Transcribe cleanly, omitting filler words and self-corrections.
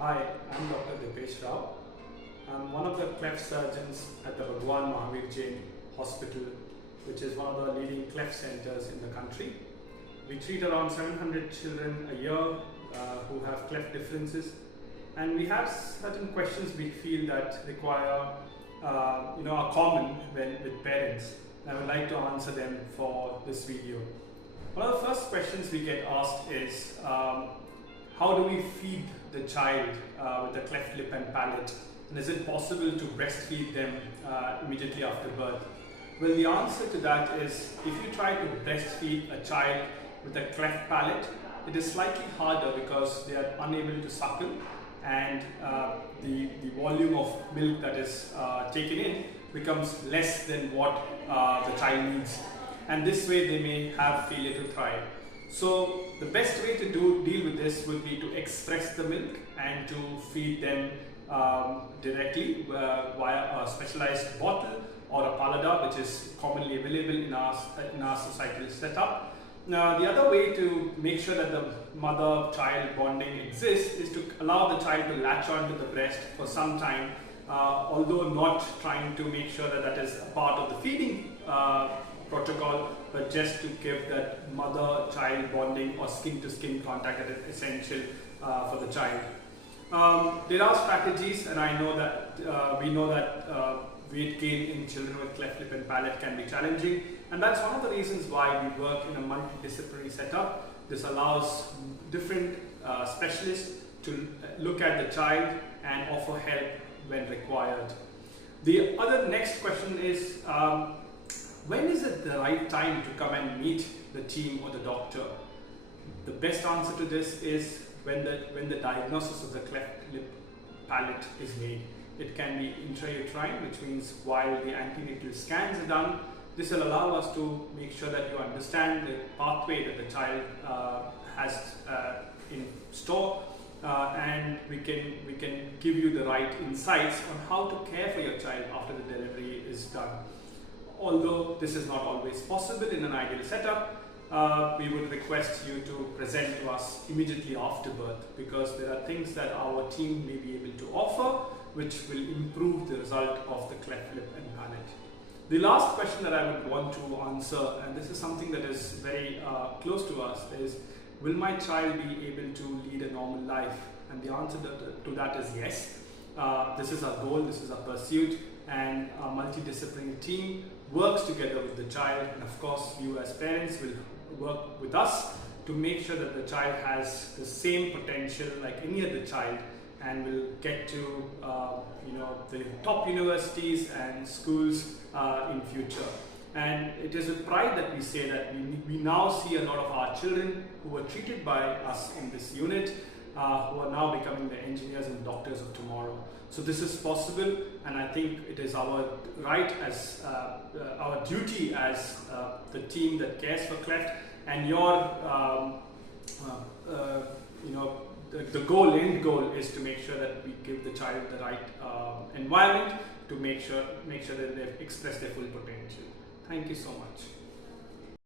Hi, I'm Dr. Dipesh. I'm one of the cleft surgeons at the Bhagwan Mahavir Jain Hospital, which is one of the leading cleft centers in the country. We treat around 700 children a year who have cleft differences, and we have certain questions we feel that require, are common with parents. And I would like to answer them for this video. One of the first questions we get asked is, how do we feed the child with a cleft lip and palate? And is it possible to breastfeed them immediately after birth? Well, the answer to that is, if you try to breastfeed a child with a cleft palate, it is slightly harder because they are unable to suckle, and the volume of milk that is taken in becomes less than what the child needs. And this way they may have failure to thrive. So the best way to deal with this would be to express the milk and to feed them directly via a specialized bottle or a palada, which is commonly available in our societal setup. Now, the other way to make sure that the mother-child bonding exists is to allow the child to latch onto the breast for some time, although not trying to make sure that that is a part of the feeding protocol, but just to give that mother-child bonding or skin-to-skin contact that is essential for the child. There are strategies, and I know that we know that weight gain in children with cleft lip and palate can be challenging, and that's one of the reasons why we work in a multidisciplinary setup. This allows different specialists to look at the child and offer help when required. The other next question is, when is it the right time to come and meet the team or the doctor? The best answer to this is when the diagnosis of the cleft lip palate is made. It can be intrauterine, which means while the antenatal scans are done. This will allow us to make sure that you understand the pathway that the child has in store, and we can give you the right insights on how to care for your child after the delivery is done. Although this is not always possible in an ideal setup, we would request you to present to us immediately after birth, because there are things that our team may be able to offer which will improve the result of the cleft lip and palate. The last question that I would want to answer, and this is something that is very close to us, is, will my child be able to lead a normal life? And the answer to that is yes. This is our goal, this is our pursuit, and our multidisciplinary team works together with the child, and of course you as parents will work with us to make sure that the child has the same potential like any other child and will get to the top universities and schools in future. And it is with pride that we say that we now see a lot of our children who were treated by us in this unit who are now becoming the engineers and doctors of tomorrow. So this is possible, and I think it is our right as our duty as the team that cares for cleft, and your the end goal is to make sure that we give the child the right environment to make sure that they express their full potential. Thank you so much.